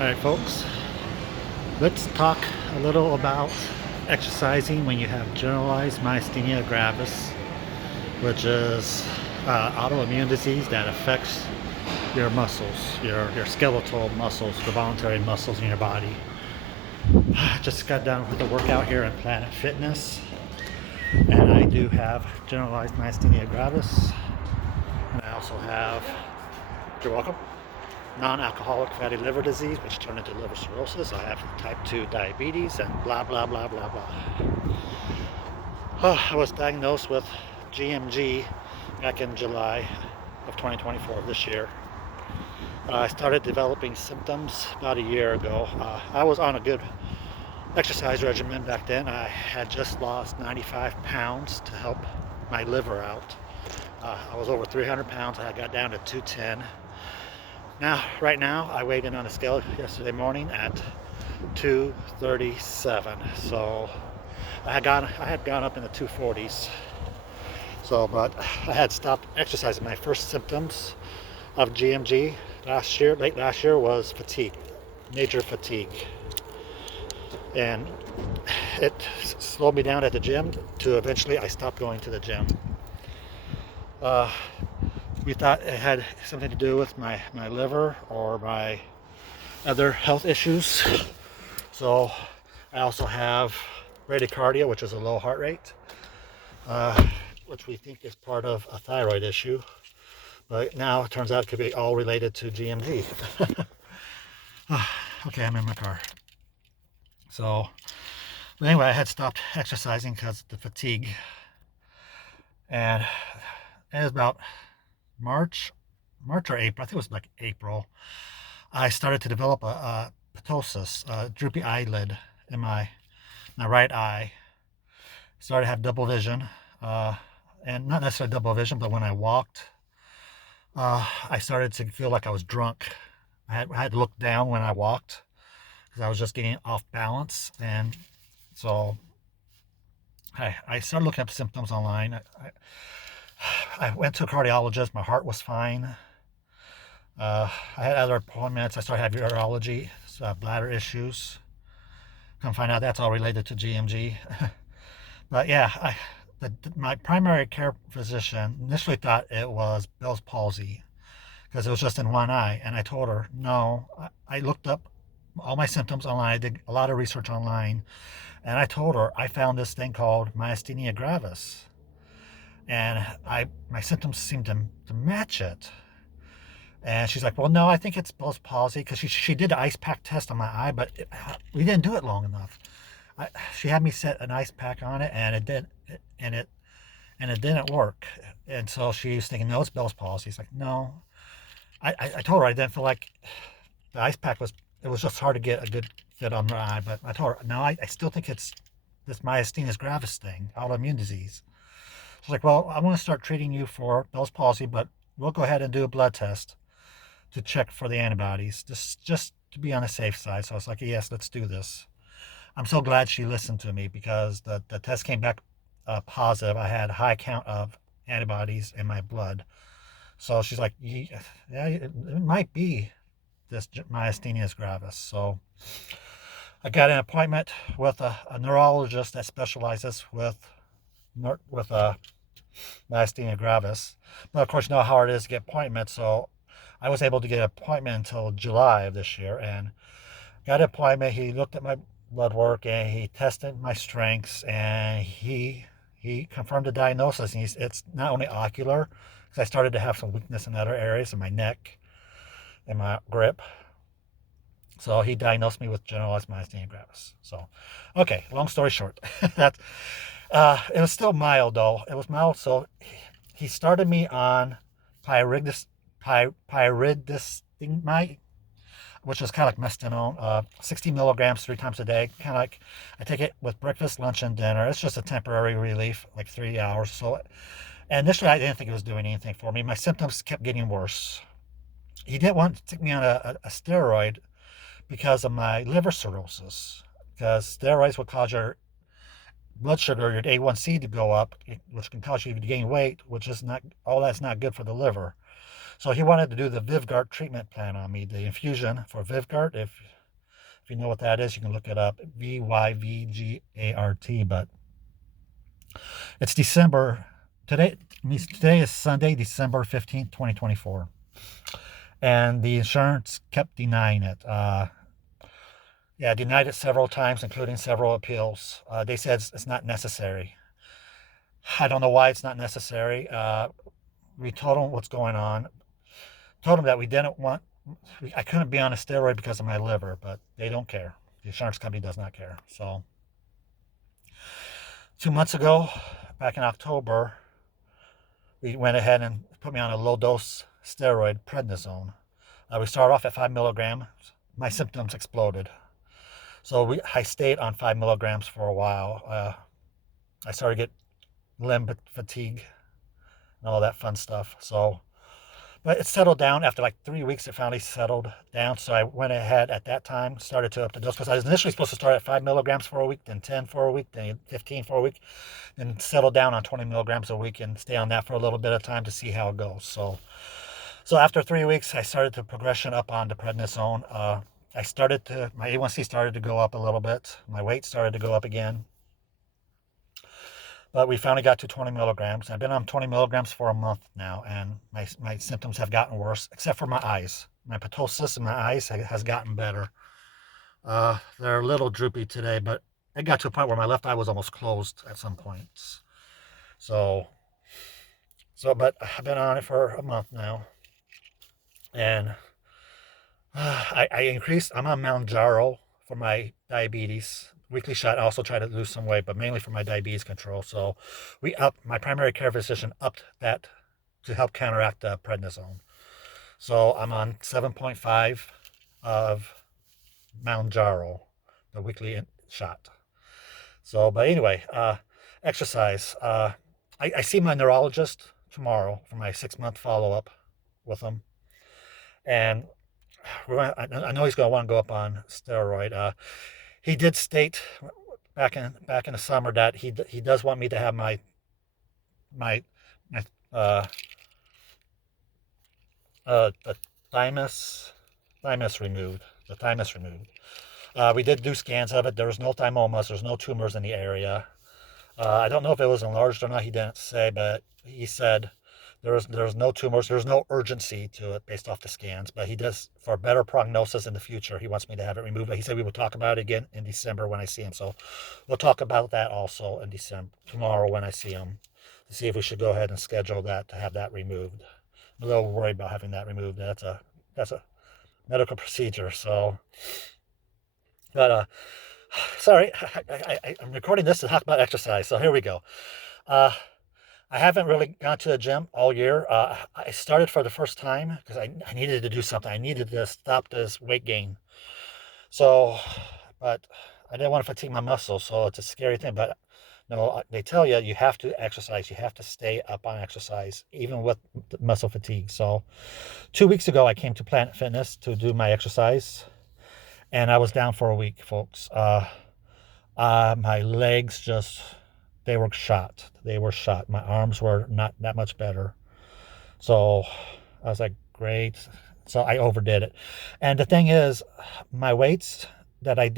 Alright folks, let's talk a little about exercising when you have generalized myasthenia gravis, which is autoimmune disease that affects your muscles, your skeletal muscles, the voluntary muscles in your body. I just got done with a workout here at Planet Fitness, and I do have generalized myasthenia gravis, and I also have, you're welcome, non-alcoholic fatty liver disease, which turned into liver cirrhosis. I have type 2 diabetes and blah, blah, blah, blah, blah. I was diagnosed with GMG back in July of 2024 this year. I started developing symptoms about a year ago. I was on a good exercise regimen back then. I had just lost 95 pounds to help my liver out. I was over 300 pounds. I got down to 210. Right now, I weighed in on a scale yesterday morning at 237. So I had gone up in the 240s. So, but I had stopped exercising. My first symptoms of GMG late last year, was fatigue, major fatigue, and it slowed me down at the gym to eventually I stopped going to the gym. We thought it had something to do with my liver or my other health issues. So I also have bradycardia, which is a low heart rate, which we think is part of a thyroid issue. But now it turns out it could be all related to GMG. Okay, I'm in my car. So anyway, I had stopped exercising because of the fatigue. And it was about March or April, I think it was like April, I started to develop a ptosis, a droopy eyelid in my right eye. Started to have double vision, and not necessarily double vision, but when I walked, I started to feel like I was drunk. I had to look down when I walked because I was just getting off balance. And so I started looking up symptoms online. I went to a cardiologist. My heart was fine. I had other appointments. I started having urology, bladder issues. Come find out that's all related to GMG. But yeah, my primary care physician initially thought it was Bell's palsy because it was just in one eye. And I told her, no, I looked up all my symptoms online. I did a lot of research online. And I told her I found this thing called myasthenia gravis. And my symptoms seemed to match it. And she's like, well, no, I think it's Bell's palsy, because she did an ice pack test on my eye, but we didn't do it long enough. She had me set an ice pack on it, and it didn't work. And so she's thinking, no, it's Bell's palsy. It's like, no. I told her I didn't feel like the ice pack it was just hard to get a good fit on my eye. But I told her, no, I still think it's this myasthenia gravis thing, autoimmune disease. She's like, well, I want to start treating you for Bell's palsy, but we'll go ahead and do a blood test to check for the antibodies, just to be on the safe side. So I was like, yes, let's do this. I'm so glad she listened to me, because the test came back positive. I had a high count of antibodies in my blood. So she's like, yeah, it might be this myasthenia gravis. So I got an appointment with a neurologist that specializes with myasthenia gravis. But of course, you know how hard it is to get appointments. So I was able to get an appointment until July of this year, and got an appointment. He looked at my blood work and he tested my strengths, and he confirmed the diagnosis. And it's not only ocular, because I started to have some weakness in other areas in my neck and my grip. So he diagnosed me with generalized myasthenia gravis. So, okay, long story short, that it was still mild though. It was mild. So he started me on pyridostigmine, which is kind of like mestinon, 60 milligrams 3 times a day. Kind of like I take it with breakfast, lunch, and dinner. It's just a temporary relief, like 3 hours. So, and initially I didn't think it was doing anything for me. My symptoms kept getting worse. He didn't want to take me on a steroid because of my liver cirrhosis, because steroids will cause your blood sugar, your A1C, to go up, which can cause you to gain weight, which is not, all that's not good for the liver. So he wanted to do the Vyvgart treatment plan on me, the infusion for Vyvgart. If you know what that is, you can look it up, Vyvgart. But it's December today. Today is Sunday, December 15th, 2024, and the insurance kept denying it. Yeah, denied it several times, including several appeals. They said it's not necessary. I don't know why it's not necessary. We told them what's going on. Told them that we didn't want. I couldn't be on a steroid because of my liver, but they don't care. The insurance company does not care. So 2 months ago, back in October, we went ahead and put me on a low dose steroid, prednisone. We started off at 5 milligrams. My symptoms exploded. So I stayed on 5 milligrams for a while. I started to get limb fatigue and all that fun stuff. So, but it settled down after like 3 weeks. It finally settled down. So I went ahead at that time, started to up the dose because I was initially supposed to start at 5 milligrams for a week, then 10 for a week, then 15 for a week, and settle down on 20 milligrams a week and stay on that for a little bit of time to see how it goes. So after 3 weeks, I started to progression up onto prednisone. My A1C started to go up a little bit. My weight started to go up again. But we finally got to 20 milligrams. I've been on 20 milligrams for a month now, and my symptoms have gotten worse, except for my eyes. My ptosis in my eyes has gotten better. They're a little droopy today, but it got to a point where my left eye was almost closed at some points. So, but I've been on it for a month now, and I increased. I'm on Mounjaro for my diabetes weekly shot. I also try to lose some weight, but mainly for my diabetes control. So my primary care physician upped that to help counteract the prednisone. So I'm on 7.5 of Mounjaro, the weekly shot. So, but anyway, exercise. I see my neurologist tomorrow for my 6 month follow up with him, and I know he's going to want to go up on steroid. He did state back in the summer that he does want me to have my my uh, the thymus removed. The thymus removed. We did do scans of it. There was no thymomas. There's no tumors in the area. I don't know if it was enlarged or not. He didn't say, but he said there's no tumors. There's no urgency to it based off the scans. But he does, for better prognosis in the future, he wants me to have it removed. But he said we will talk about it again in December when I see him. So we'll talk about that also in December tomorrow when I see him to see if we should go ahead and schedule that to have that removed. I'm a little worried about having that removed. That's a medical procedure. So, but sorry, I'm recording this to talk about exercise. So here we go. Uh, I haven't really gone to the gym all year. I started for the first time because I needed to do something. I needed to stop this weight gain. So, but I didn't want to fatigue my muscles, so it's a scary thing. But no, they tell you have to exercise. You have to stay up on exercise, even with muscle fatigue. So 2 weeks ago, I came to Planet Fitness to do my exercise, and I was down for a week, folks. My legs they were shot. They were shot. My arms were not that much better. So I was like, great. So I overdid it. And the thing is, my weights that I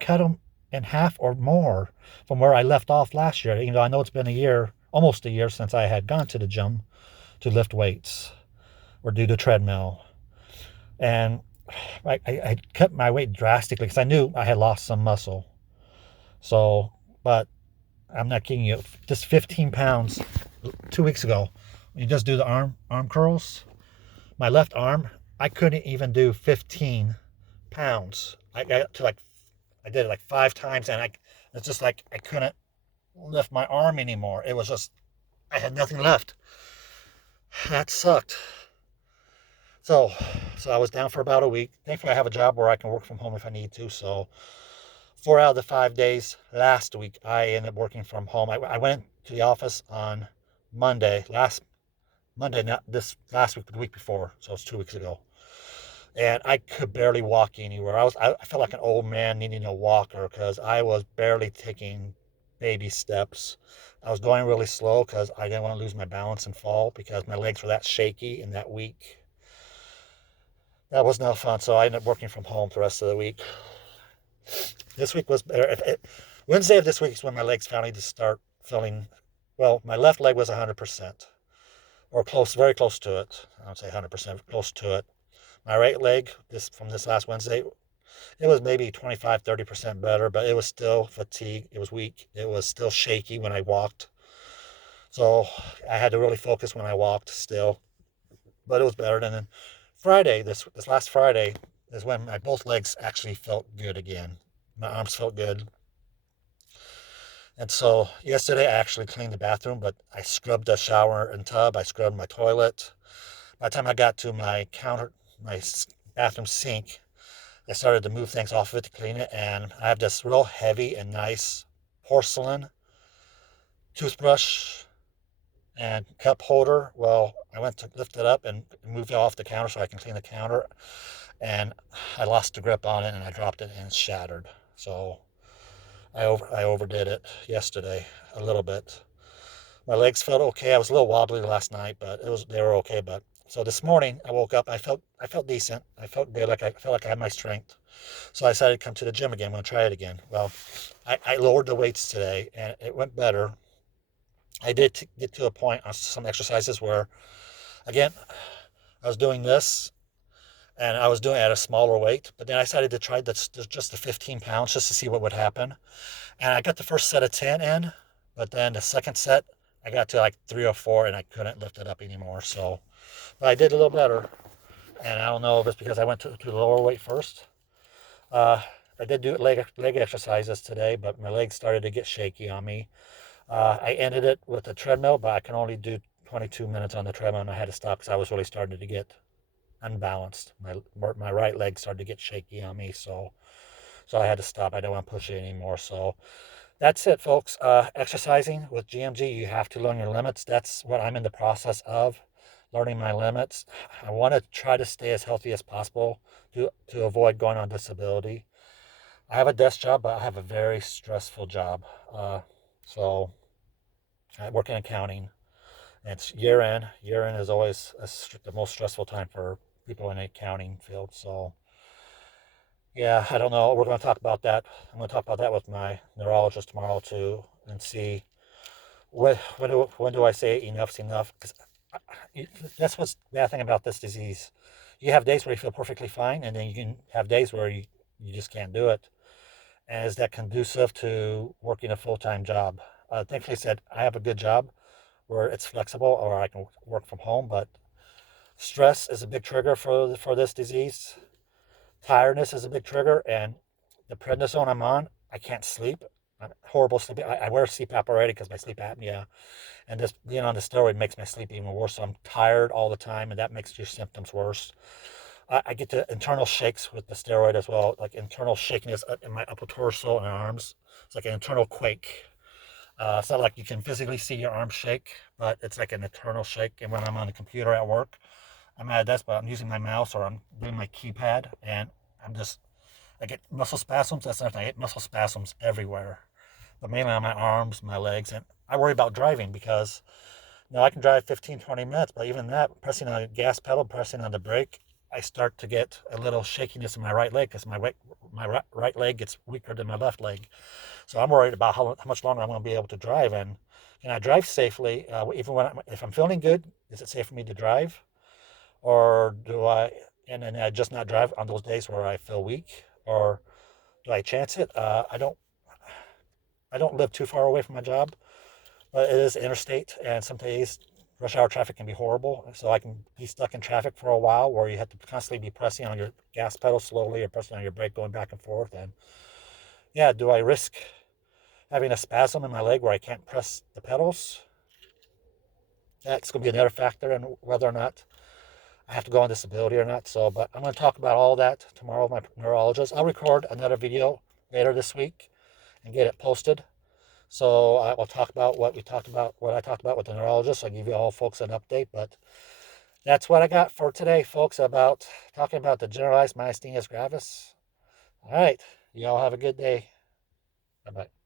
cut them in half or more from where I left off last year. Even though I know it's been a year, almost a year since I had gone to the gym to lift weights or do the treadmill. And I cut my weight drastically because I knew I had lost some muscle. So, but I'm not kidding you. Just 15 pounds 2 weeks ago. When you just do the arm curls, my left arm, I couldn't even do 15 pounds. I got to I did it like 5 times, and it's just like I couldn't lift my arm anymore. It was just, I had nothing left. That sucked. So, I was down for about a week. Thankfully, I have a job where I can work from home if I need to. So 4 out of the 5 days last week, I ended up working from home. I went to the office on last Monday, not this last week, but the week before. So it's 2 weeks ago. And I could barely walk anywhere. I felt like an old man needing a walker because I was barely taking baby steps. I was going really slow because I didn't want to lose my balance and fall because my legs were that shaky and that weak. That was no fun, so I ended up working from home the rest of the week. This week was better. Wednesday of this week is when my legs finally just start feeling, well, my left leg was 100%, or close, very close to it. I don't say 100%, close to it. My right leg, from this last Wednesday, it was maybe 25, 30% better, but it was still fatigued. It was weak. It was still shaky when I walked. So I had to really focus when I walked still, but it was better. And then Friday, this last Friday, is when my both legs actually felt good again. My arms felt good. And so yesterday I actually cleaned the bathroom, but I scrubbed the shower and tub. I scrubbed my toilet. By the time I got to my bathroom sink, I started to move things off of it to clean it. And I have this real heavy and nice porcelain toothbrush and cup holder. Well, I went to lift it up and move it off the counter so I can clean the counter. And I lost the grip on it and I dropped it and it shattered. So I overdid it yesterday a little bit. My legs felt okay. I was a little wobbly last night, but they were okay. But so this morning I woke up. I felt decent. I felt good. I felt like I had my strength. So I decided to come to the gym again. I'm going to try it again. Well, I lowered the weights today and it went better. I did get to a point on some exercises where, again, I was doing this and I was doing it at a smaller weight. But then I decided to try just the 15 pounds just to see what would happen. And I got the first set of 10 in, but then the second set, I got to like 3 or 4 and I couldn't lift it up anymore. So, but I did a little better. And I don't know if it's because I went to the lower weight first. Uh, I did do leg exercises today, but my legs started to get shaky on me. I ended it with a treadmill, but I can only do 22 minutes on the treadmill, and I had to stop because I was really starting to get unbalanced. My right leg started to get shaky on me, so I had to stop. I don't want to push it anymore. So that's it, folks. Exercising with GMG, you have to learn your limits. That's what I'm in the process of, learning my limits. I want to try to stay as healthy as possible to avoid going on disability. I have a desk job, but I have a very stressful job. So I work in accounting. And it's year end. Year end is always the most stressful time for people in the accounting field. So yeah, I don't know. We're going to talk about that. I'm going to talk about that with my neurologist tomorrow too, and see when do I say enough's enough? Because that's what's the bad thing about this disease. You have days where you feel perfectly fine, and then you can have days where you just can't do it. And is that conducive to working a full-time job? Thankfully, said I have a good job where it's flexible, or I can work from home. But stress is a big trigger for this disease. Tiredness is a big trigger, and the prednisone I'm on, I can't sleep. I'm horrible sleeping. I wear CPAP already because my sleep apnea, and just being on the steroid makes my sleep even worse. So I'm tired all the time, and that makes your symptoms worse. I get the internal shakes with the steroid as well, like internal shakiness in my upper torso and arms. It's like an internal quake. It's not like you can physically see your arms shake, but it's like an internal shake. And when I'm on the computer at work, I'm at a desk, but I'm using my mouse or I'm doing my keypad, and I get muscle spasms. That's another thing. I get muscle spasms everywhere, but mainly on my arms, my legs, and I worry about driving because I can drive 15, 20 minutes, but even that, pressing on the gas pedal, pressing on the brake, I start to get a little shakiness in my right leg because my right leg gets weaker than my left leg. So I'm worried about how much longer I'm going to be able to drive, and can I drive safely? Even if I'm feeling good, is it safe for me to drive? Or do I, and then I just not drive on those days where I feel weak? Or do I chance it? I don't live too far away from my job, but it is interstate, and some days rush hour traffic can be horrible. So I can be stuck in traffic for a while where you have to constantly be pressing on your gas pedal slowly or pressing on your brake going back and forth. And yeah, do I risk having a spasm in my leg where I can't press the pedals? That's going to be another factor in whether or not I have to go on disability or not. So, but I'm going to talk about all that tomorrow with my neurologist. I'll record another video later this week and get it posted. So I will talk about what I talked about with the neurologist. I'll give you all folks an update. But that's what I got for today, folks, about talking about the generalized myasthenia gravis. All right. You all have a good day. Bye-bye.